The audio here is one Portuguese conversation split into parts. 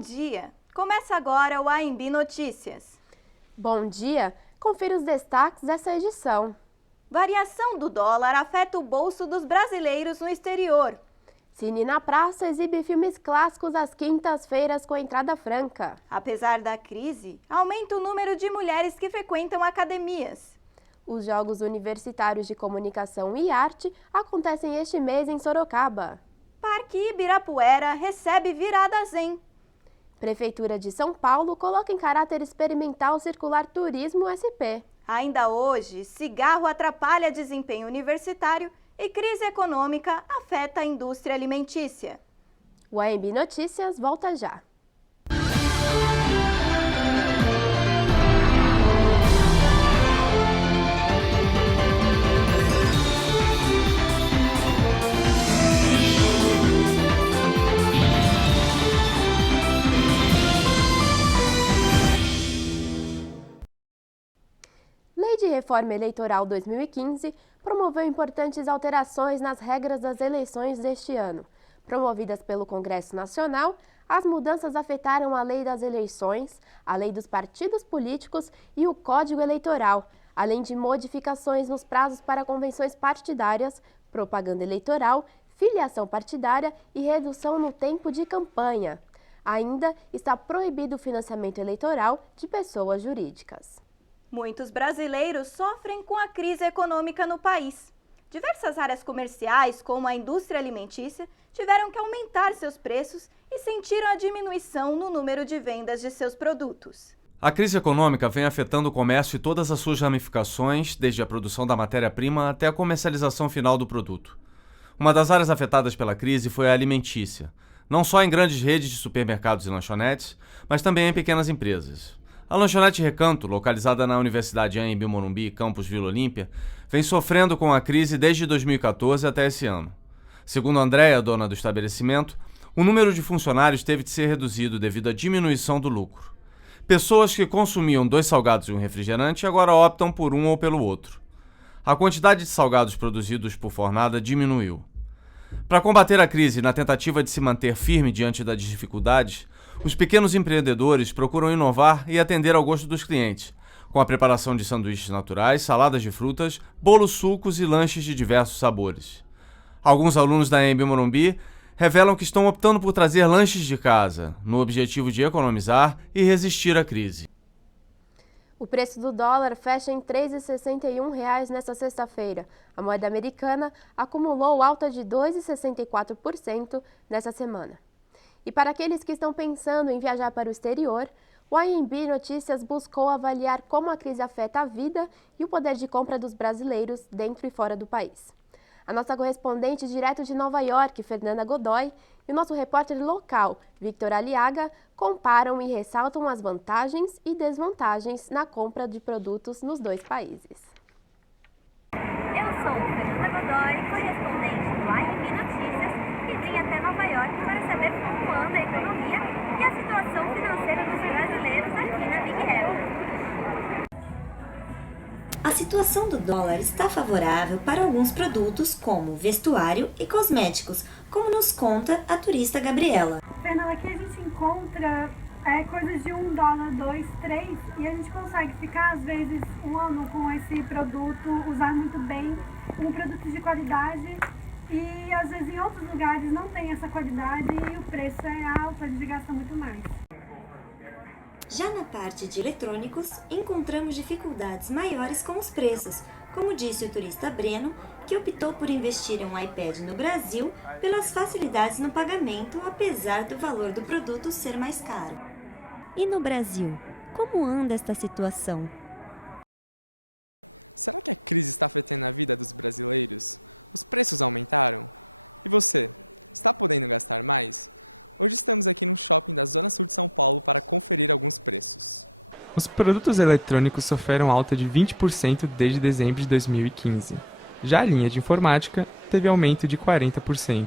dia! Começa agora o AMB Notícias. Bom dia! Confira os destaques dessa edição. Variação do dólar afeta o bolso dos brasileiros no exterior. Cine na Praça exibe filmes clássicos às quintas-feiras com entrada franca. Apesar da crise, aumenta o número de mulheres que frequentam academias. Os Jogos Universitários de Comunicação e Arte acontecem este mês em Sorocaba. Parque Ibirapuera recebe virada zen. Prefeitura de São Paulo coloca em caráter experimental circular Turismo SP. Ainda hoje, cigarro atrapalha desempenho universitário e crise econômica afeta a indústria alimentícia. O AMB Notícias volta já. Lei de Reforma Eleitoral 2015 promoveu importantes alterações nas regras das eleições deste ano. Promovidas pelo Congresso Nacional, as mudanças afetaram a Lei das Eleições, a Lei dos Partidos Políticos e o Código Eleitoral, além de modificações nos prazos para convenções partidárias, propaganda eleitoral, filiação partidária e redução no tempo de campanha. Ainda está proibido o financiamento eleitoral de pessoas jurídicas. Muitos brasileiros sofrem com a crise econômica no país. Diversas áreas comerciais, como a indústria alimentícia, tiveram que aumentar seus preços e sentiram a diminuição no número de vendas de seus produtos. A crise econômica vem afetando o comércio e todas as suas ramificações, desde a produção da matéria-prima até a comercialização final do produto. Uma das áreas afetadas pela crise foi a alimentícia, não só em grandes redes de supermercados e lanchonetes, mas também em pequenas empresas. A lanchonete Recanto, localizada na Universidade Anhembi Morumbi, campus Vila Olímpia, vem sofrendo com a crise desde 2014 até esse ano. Segundo Andréa, dona do estabelecimento, o número de funcionários teve de ser reduzido devido à diminuição do lucro. Pessoas que consumiam 2 salgados e um refrigerante agora optam por um ou pelo outro. A quantidade de salgados produzidos por fornada diminuiu. Para combater a crise na tentativa de se manter firme diante das dificuldades, os pequenos empreendedores procuram inovar e atender ao gosto dos clientes, com a preparação de sanduíches naturais, saladas de frutas, bolos, sucos e lanches de diversos sabores. Alguns alunos da Anhembi Morumbi revelam que estão optando por trazer lanches de casa, no objetivo de economizar e resistir à crise. O preço do dólar fecha em R$ 3,61 nesta sexta-feira. A moeda americana acumulou alta de 2,64% nesta semana. E para aqueles que estão pensando em viajar para o exterior, o AMB Notícias buscou avaliar como a crise afeta a vida e o poder de compra dos brasileiros dentro e fora do país. A nossa correspondente direto de Nova York, Fernanda Godoy, e o nosso repórter local, Victor Aliaga, comparam e ressaltam as vantagens e desvantagens na compra de produtos nos dois países. Eu sou Fernanda Godoy, correspondente do AMB Notícias, e vim até Nova York para saber como anda a economia e a situação financeira dos brasileiros aqui na Big Apple. A situação do dólar está favorável para alguns produtos como vestuário e cosméticos, como nos conta a turista Gabriela. Fernanda, aqui a gente encontra coisas de $1, $2, $3 e a gente consegue ficar às vezes um ano com esse produto, usar muito bem, um produto de qualidade e às vezes em outros lugares não tem essa qualidade e o preço é alto, a gente gasta muito mais. Já na parte de eletrônicos, encontramos dificuldades maiores com os preços, como disse o turista Breno, que optou por investir em um iPad no Brasil pelas facilidades no pagamento, apesar do valor do produto ser mais caro. E no Brasil, como anda esta situação? Os produtos eletrônicos sofreram alta de 20% desde dezembro de 2015. Já a linha de informática teve aumento de 40%.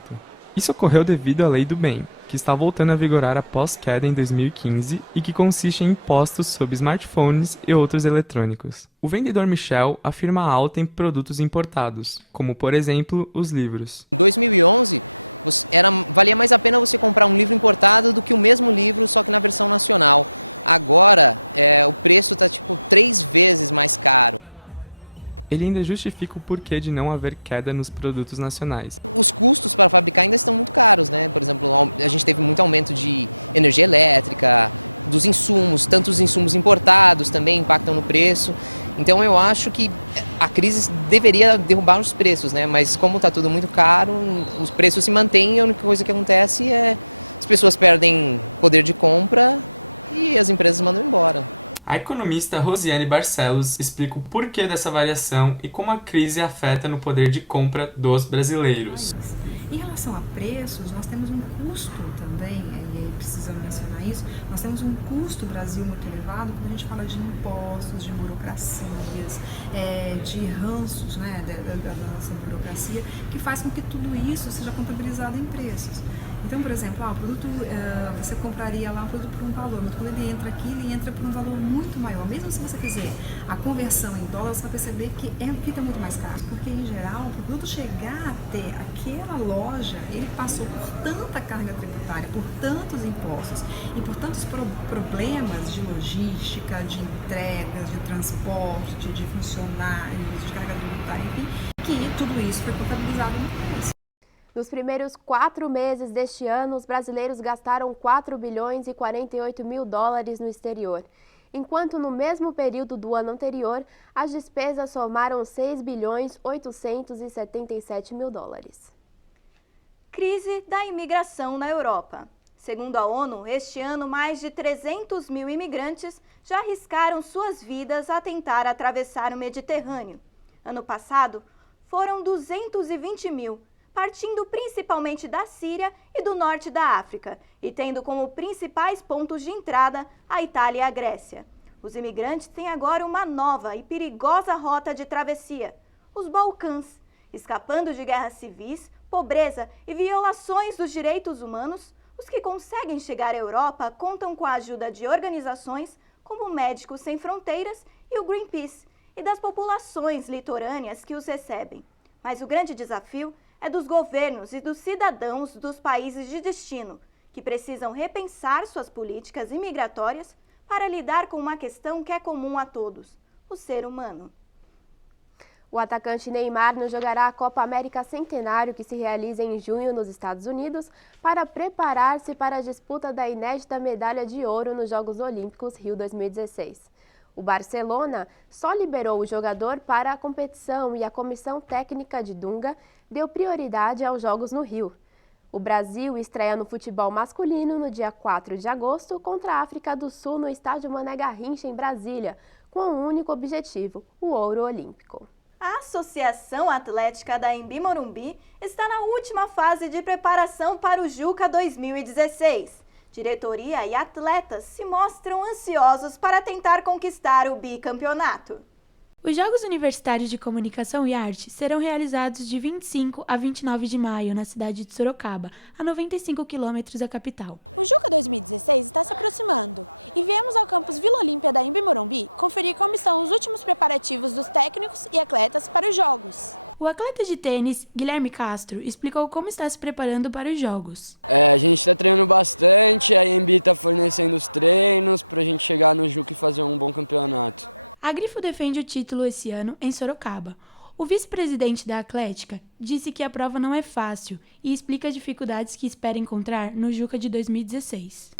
Isso ocorreu devido à Lei do Bem, que está voltando a vigorar após queda em 2015 e que consiste em impostos sobre smartphones e outros eletrônicos. O vendedor Michel afirma alta em produtos importados, como por exemplo os livros. ele ainda justifica o porquê de não haver queda nos produtos nacionais. A economista Rosiane Barcelos explica o porquê dessa variação e como a crise afeta no poder de compra dos brasileiros. Em relação a preços, nós temos um custo também, e precisamos mencionar isso, nós temos um custo Brasil muito elevado quando a gente fala de impostos, de burocracias, de ranços, né, da nossa burocracia, que faz com que tudo isso seja contabilizado em preços. Então, por exemplo, o produto, você compraria lá um produto por um valor, mas quando ele entra aqui, ele entra por um valor muito maior. Mesmo se você fizer a conversão em dólar, você vai perceber que fica muito mais caro. Porque, em geral, para o produto chegar até aquela loja, ele passou por tanta carga tributária, por tantos impostos e por tantos problemas de logística, de entregas, de transporte, de funcionários, de carga tributária, enfim, que tudo isso foi contabilizado no preço. Nos primeiros 4 meses deste ano, os brasileiros gastaram 4 bilhões e 48 mil dólares no exterior, enquanto no mesmo período do ano anterior, as despesas somaram 6 bilhões 877 mil dólares. Crise da imigração na Europa. Segundo a ONU, este ano mais de 300 mil imigrantes já arriscaram suas vidas a tentar atravessar o Mediterrâneo. Ano passado, foram 220 mil, partindo principalmente da Síria e do norte da África, e tendo como principais pontos de entrada a Itália e a Grécia. Os imigrantes têm agora uma nova e perigosa rota de travessia, os Balcãs. Escapando de guerras civis, pobreza e violações dos direitos humanos, os que conseguem chegar à Europa contam com a ajuda de organizações como Médicos Sem Fronteiras e o Greenpeace, e das populações litorâneas que os recebem. Mas o grande desafio é dos governos e dos cidadãos dos países de destino, que precisam repensar suas políticas imigratórias para lidar com uma questão que é comum a todos: o ser humano. O atacante Neymar não jogará a Copa América Centenário, que se realiza em junho nos Estados Unidos, para preparar-se para a disputa da inédita medalha de ouro nos Jogos Olímpicos Rio 2016. O Barcelona só liberou o jogador para a competição e a comissão técnica de Dunga deu prioridade aos Jogos no Rio. O Brasil estreia no futebol masculino no dia 4 de agosto contra a África do Sul no estádio Mané Garrincha, em Brasília, com um único objetivo: o ouro olímpico. A Associação Atlética da Anhembi Morumbi está na última fase de preparação para o Juca 2016. Diretoria e atletas se mostram ansiosos para tentar conquistar o bicampeonato. Os Jogos Universitários de Comunicação e Arte serão realizados de 25 a 29 de maio na cidade de Sorocaba, a 95 quilômetros da capital. O atleta de tênis, Guilherme Castro, explicou como está se preparando para os Jogos. A Grifo defende o título esse ano em Sorocaba. O vice-presidente da Atlética disse que a prova não é fácil e explica as dificuldades que espera encontrar no Juca de 2016.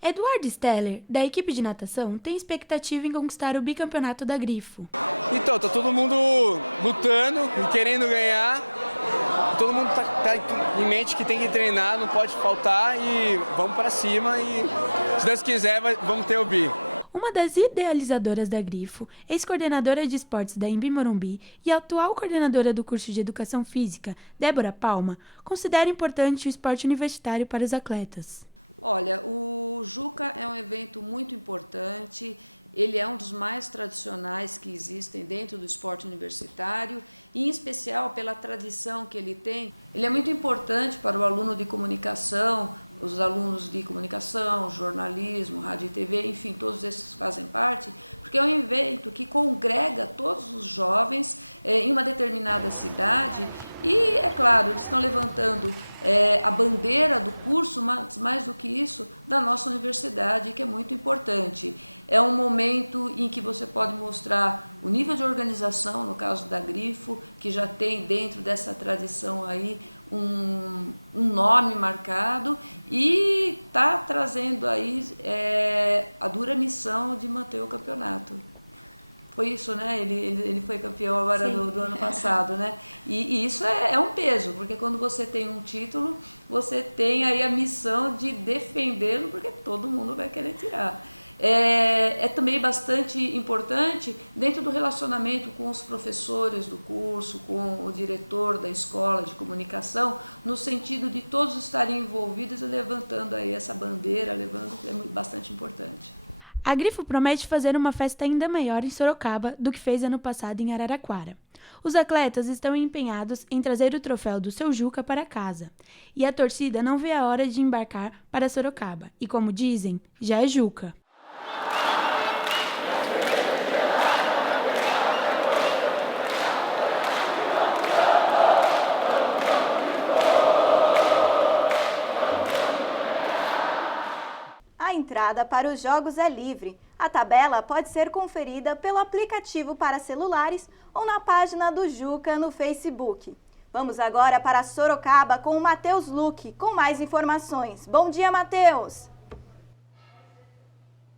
Eduardo Steller, da equipe de natação, tem expectativa em conquistar o bicampeonato da Grifo. Uma das idealizadoras da Grifo, ex-coordenadora de esportes da Anhembi Morumbi e atual coordenadora do curso de Educação Física, Débora Palma, considera importante o esporte universitário para os atletas. A Grifo promete fazer uma festa ainda maior em Sorocaba do que fez ano passado em Araraquara. Os atletas estão empenhados em trazer o troféu do seu Juca para casa. E a torcida não vê a hora de embarcar para Sorocaba. E como dizem, já é Juca. A entrada para os jogos é livre. A tabela pode ser conferida pelo aplicativo para celulares ou na página do Juca no Facebook. Vamos agora para Sorocaba com o Matheus Luque, com mais informações. Bom dia, Matheus!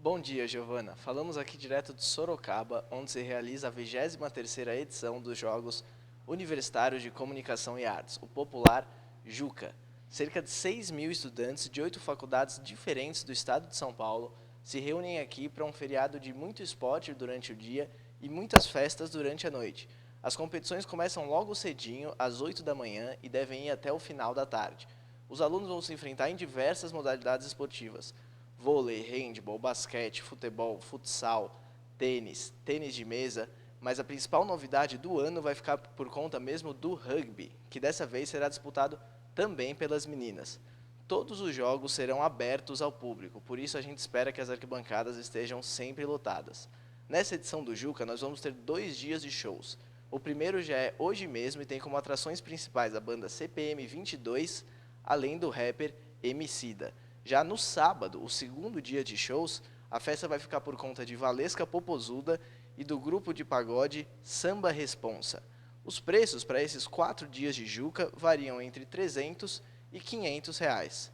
Bom dia, Giovana. Falamos aqui direto de Sorocaba, onde se realiza a 23ª edição dos Jogos Universitários de Comunicação e Artes, o popular Juca. Cerca de 6.000 estudantes de 8 faculdades diferentes do estado de São Paulo se reúnem aqui para um feriado de muito esporte durante o dia e muitas festas durante a noite. As competições começam logo cedinho, às 8 da manhã, e devem ir até o final da tarde. Os alunos vão se enfrentar em diversas modalidades esportivas: vôlei, handebol, basquete, futebol, futsal, tênis de mesa, mas a principal novidade do ano vai ficar por conta mesmo do rugby, que dessa vez será disputado também pelas meninas. Todos os jogos serão abertos ao público, por isso a gente espera que as arquibancadas estejam sempre lotadas. Nessa edição do Juca, nós vamos ter 2 dias de shows. O primeiro já é hoje mesmo e tem como atrações principais a banda CPM 22, além do rapper Emicida. Já no sábado, o segundo dia de shows, a festa vai ficar por conta de Valesca Popozuda e do grupo de pagode Samba Responsa. Os preços para esses 4 dias de Juca variam entre R$300 e R$500.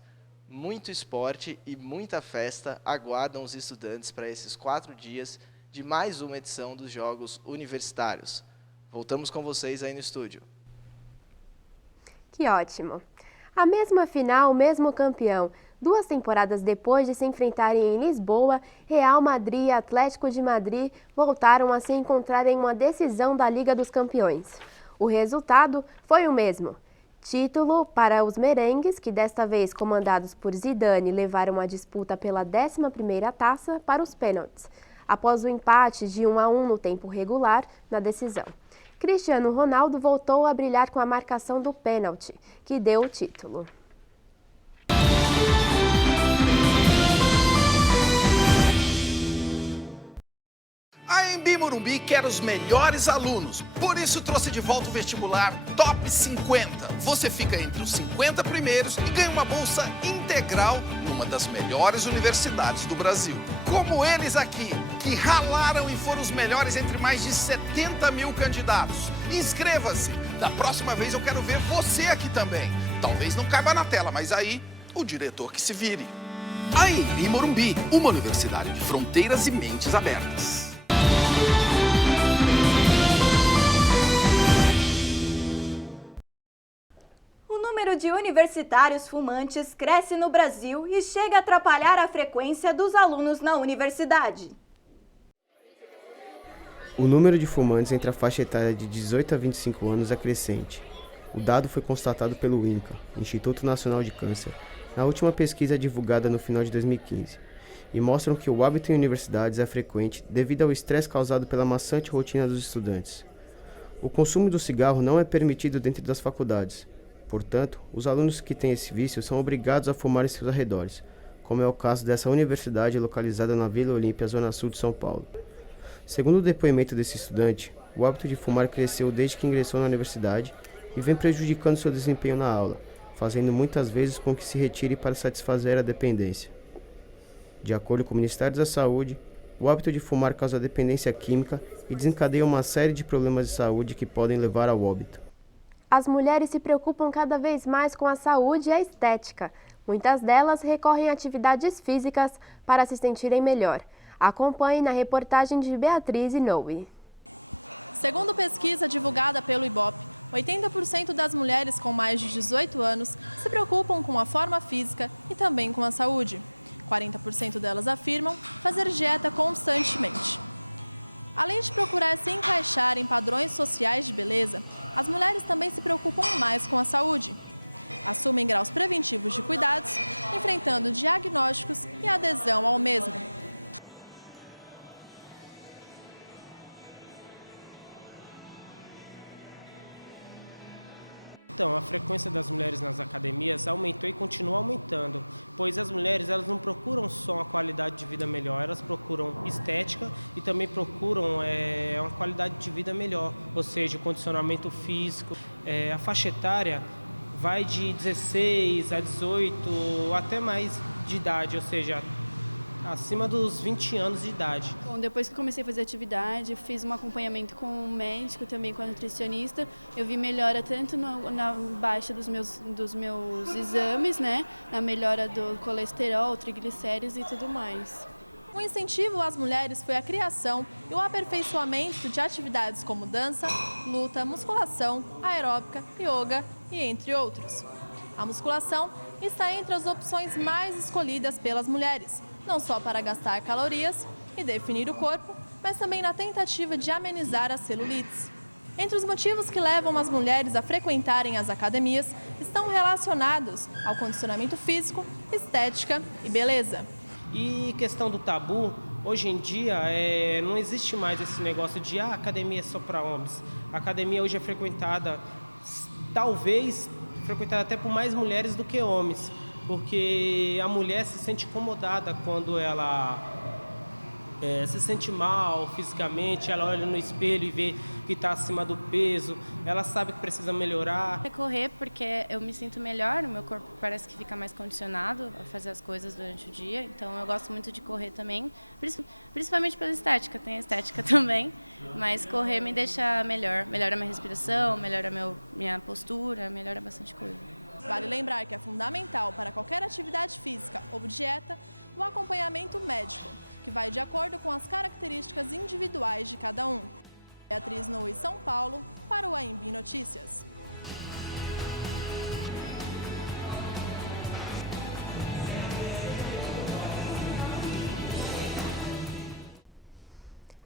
Muito esporte e muita festa aguardam os estudantes para esses 4 dias de mais uma edição dos Jogos Universitários. Voltamos com vocês aí no estúdio. Que ótimo! A mesma final, o mesmo campeão. 2 temporadas depois de se enfrentarem em Lisboa, Real Madrid e Atlético de Madrid voltaram a se encontrar em uma decisão da Liga dos Campeões. O resultado foi o mesmo. Título para os merengues, que desta vez, comandados por Zidane, levaram a disputa pela 11ª taça para os pênaltis, após o empate de 1-1 no tempo regular na decisão. Cristiano Ronaldo voltou a brilhar com a marcação do pênalti, que deu o título. A Embi Morumbi quer os melhores alunos, por isso trouxe de volta o vestibular Top 50. Você fica entre os 50 primeiros e ganha uma bolsa integral numa das melhores universidades do Brasil. Como eles aqui, que ralaram e foram os melhores entre mais de 70 mil candidatos. Inscreva-se! Da próxima vez eu quero ver você aqui também. Talvez não caiba na tela, mas aí o diretor que se vire. A Embi Morumbi, uma universidade de fronteiras e mentes abertas. O número de universitários fumantes cresce no Brasil e chega a atrapalhar a frequência dos alunos na universidade. O número de fumantes entre a faixa etária de 18 a 25 anos é crescente. O dado foi constatado pelo INCA, Instituto Nacional de Câncer, na última pesquisa divulgada no final de 2015, e mostram que o hábito em universidades é frequente devido ao estresse causado pela maçante rotina dos estudantes. O consumo do cigarro não é permitido dentro das faculdades. Portanto, os alunos que têm esse vício são obrigados a fumar em seus arredores, como é o caso dessa universidade localizada na Vila Olímpia, zona sul de São Paulo. Segundo o depoimento desse estudante, o hábito de fumar cresceu desde que ingressou na universidade e vem prejudicando seu desempenho na aula, fazendo muitas vezes com que se retire para satisfazer a dependência. De acordo com o Ministério da Saúde, o hábito de fumar causa dependência química e desencadeia uma série de problemas de saúde que podem levar ao óbito. As mulheres se preocupam cada vez mais com a saúde e a estética. Muitas delas recorrem a atividades físicas para se sentirem melhor. Acompanhe na reportagem de Beatriz Inoue.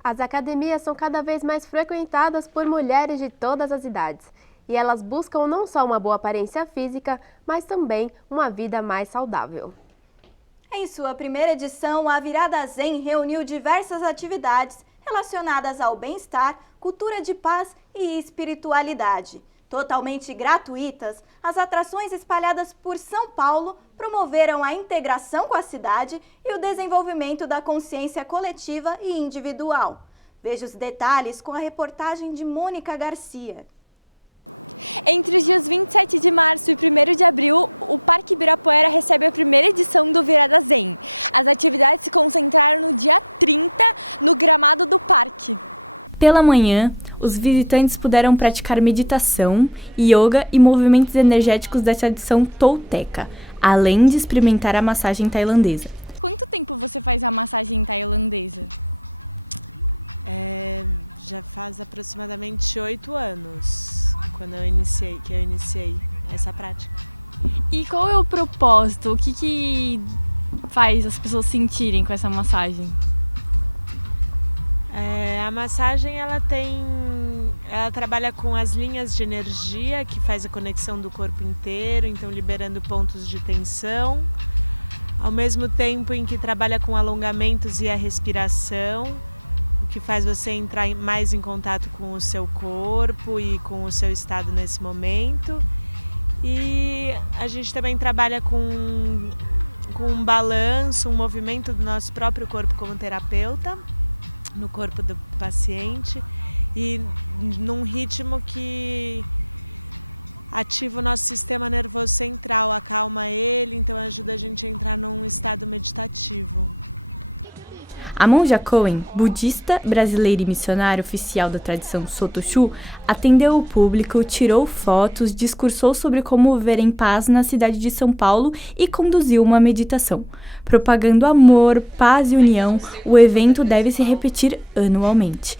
As academias são cada vez mais frequentadas por mulheres de todas as idades e elas buscam não só uma boa aparência física, mas também uma vida mais saudável. Em sua primeira edição, a Virada Zen reuniu diversas atividades relacionadas ao bem-estar, cultura de paz e espiritualidade. Totalmente gratuitas, as atrações espalhadas por São Paulo promoveram a integração com a cidade e o desenvolvimento da consciência coletiva e individual. Veja os detalhes com a reportagem de Mônica Garcia. Pela manhã, os visitantes puderam praticar meditação, yoga e movimentos energéticos da tradição tolteca, além de experimentar a massagem tailandesa. A monja Koen, budista, brasileira e missionária oficial da tradição Sothochu, atendeu o público, tirou fotos, discursou sobre como viver em paz na cidade de São Paulo e conduziu uma meditação. Propagando amor, paz e união, o evento deve se repetir anualmente.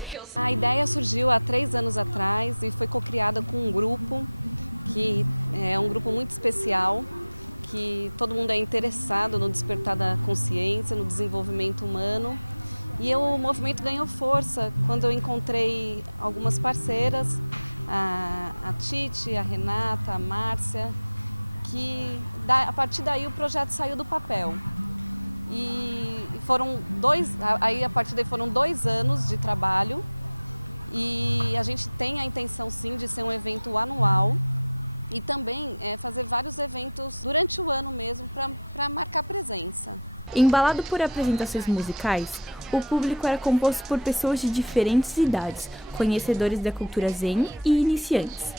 Embalado por apresentações musicais, o público era composto por pessoas de diferentes idades, conhecedores da cultura zen e iniciantes.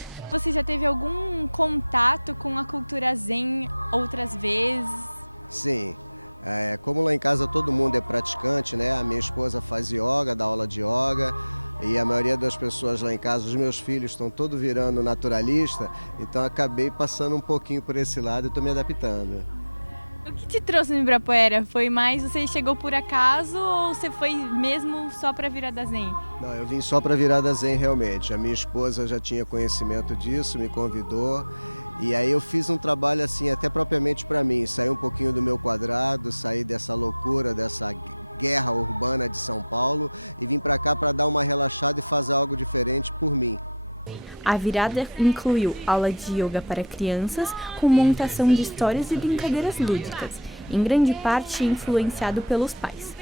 A virada incluiu aula de yoga para crianças, com montação de histórias e brincadeiras lúdicas, em grande parte influenciado pelos pais.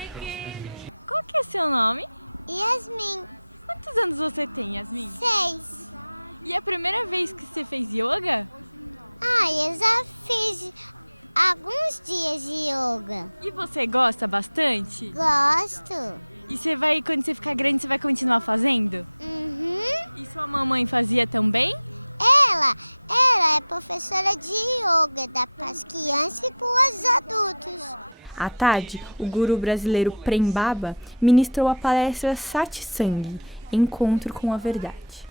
À tarde, o guru brasileiro Prem Baba ministrou a palestra Satsang, Encontro com a Verdade.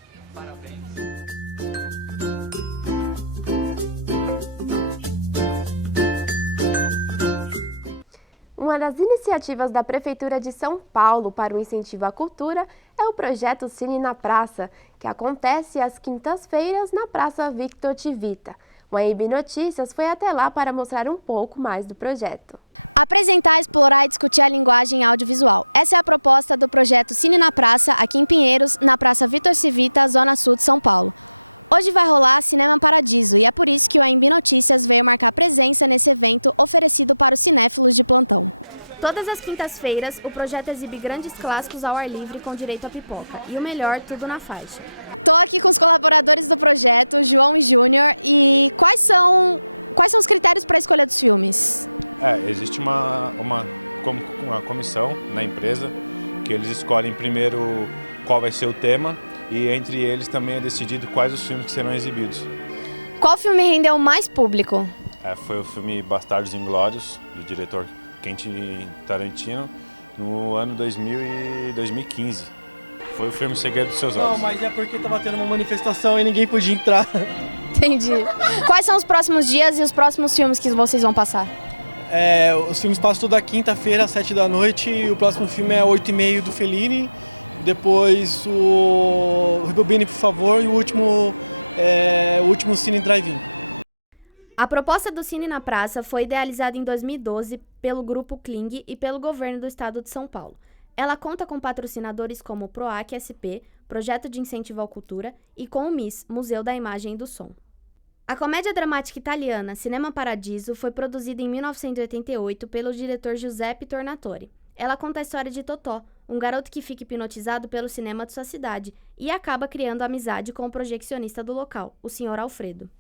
Uma das iniciativas da Prefeitura de São Paulo para o incentivo à cultura é o projeto Cine na Praça, que acontece às quintas-feiras na Praça Victor Tivita. O AMB Notícias foi até lá para mostrar um pouco mais do projeto. Todas as quintas-feiras, o projeto exibe grandes clássicos ao ar livre com direito a pipoca. E o melhor, tudo na faixa. A proposta do Cine na Praça foi idealizada em 2012 pelo Grupo Kling e pelo governo do estado de São Paulo. Ela conta com patrocinadores como o PROAC SP, Projeto de Incentivo à Cultura, e com o MIS, Museu da Imagem e do Som. A comédia dramática italiana Cinema Paradiso foi produzida em 1988 pelo diretor Giuseppe Tornatore. Ela conta a história de Totó, um garoto que fica hipnotizado pelo cinema de sua cidade e acaba criando amizade com o projeccionista do local, o Sr. Alfredo.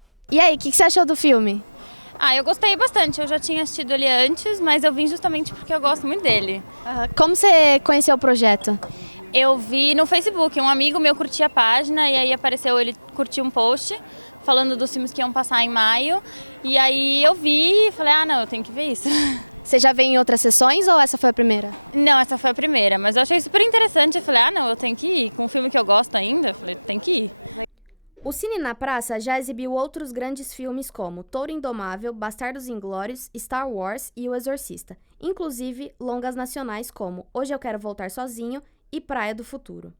O Cine na Praça já exibiu outros grandes filmes como Touro Indomável, Bastardos Inglórios, Star Wars e O Exorcista, inclusive longas nacionais como Hoje Eu Quero Voltar Sozinho e Praia do Futuro.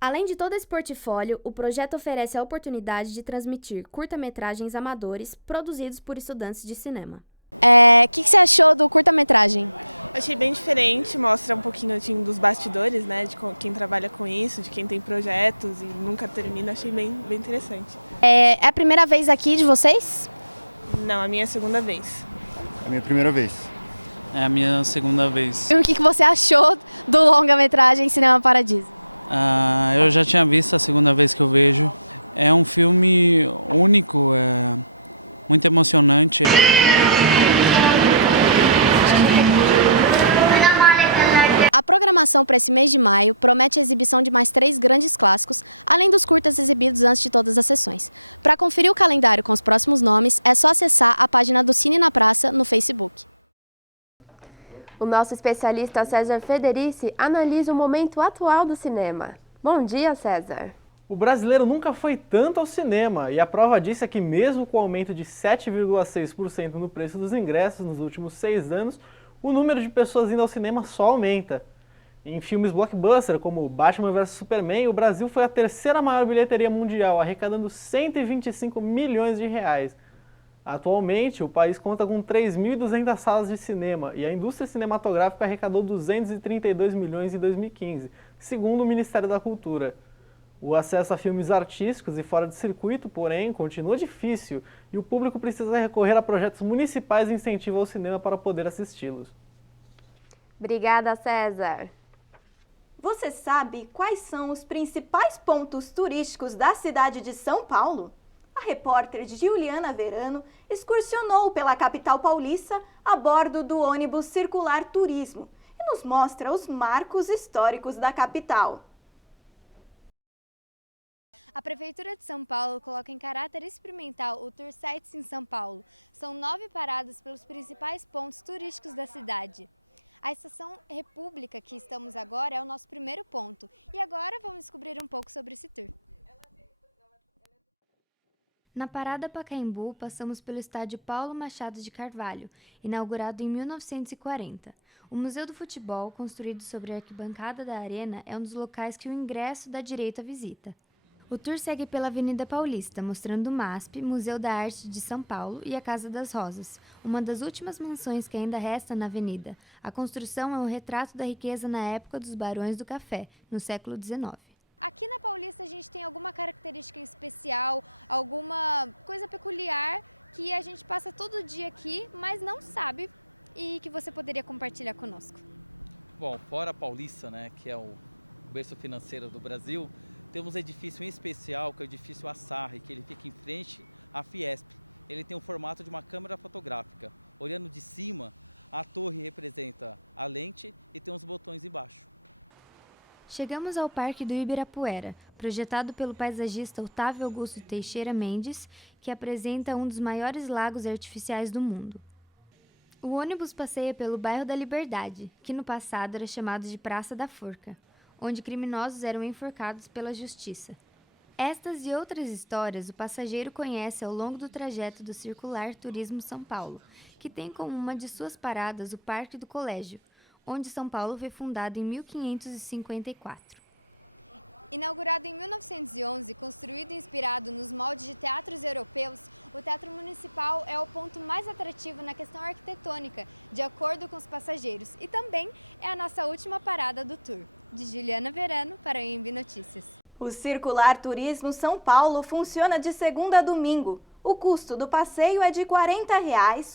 Além de todo esse portfólio, o projeto oferece a oportunidade de transmitir curta-metragens amadores produzidos por estudantes de cinema. O nosso especialista César Federici analisa o momento atual do cinema. Bom dia, César! O brasileiro nunca foi tanto ao cinema, e a prova disso é que mesmo com o aumento de 7,6% no preço dos ingressos nos últimos 6 anos, o número de pessoas indo ao cinema só aumenta. Em filmes blockbuster como Batman vs Superman, o Brasil foi a terceira maior bilheteria mundial, arrecadando 125 milhões de reais. Atualmente, o país conta com 3.200 salas de cinema e a indústria cinematográfica arrecadou 232 milhões em 2015, segundo o Ministério da Cultura. O acesso a filmes artísticos e fora de circuito, porém, continua difícil e o público precisa recorrer a projetos municipais de incentivo ao cinema para poder assisti-los. Obrigada, César! Você sabe quais são os principais pontos turísticos da cidade de São Paulo? A repórter Juliana Verano excursionou pela capital paulista a bordo do ônibus Circular Turismo e nos mostra os marcos históricos da capital. Na Parada Pacaembu, passamos pelo estádio Paulo Machado de Carvalho, inaugurado em 1940. O Museu do Futebol, construído sobre a arquibancada da arena, é um dos locais que o ingresso dá direito à visita. O tour segue pela Avenida Paulista, mostrando o MASP, Museu da Arte de São Paulo, e a Casa das Rosas, uma das últimas mansões que ainda resta na avenida. A construção é um retrato da riqueza na época dos barões do café, no século XIX. Chegamos ao Parque do Ibirapuera, projetado pelo paisagista Otávio Augusto Teixeira Mendes, que apresenta um dos maiores lagos artificiais do mundo. O ônibus passeia pelo bairro da Liberdade, que no passado era chamado de Praça da Forca, onde criminosos eram enforcados pela justiça. Estas e outras histórias o passageiro conhece ao longo do trajeto do Circular Turismo São Paulo, que tem como uma de suas paradas o Parque do Colégio, onde São Paulo foi fundado em 1554. O Circular Turismo São Paulo funciona de segunda a domingo. O custo do passeio é de R$ 40,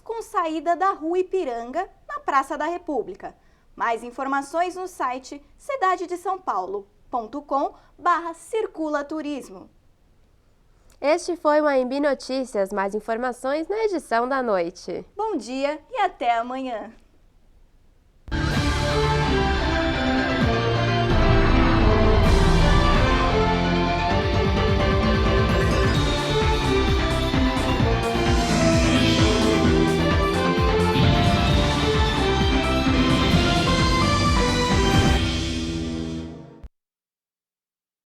com saída da Rua Ipiranga, na Praça da República. Mais informações no site cidadedesãopaulo.com/circulaturismo. Este foi o AMB Notícias. Mais informações na edição da noite. Bom dia e até amanhã.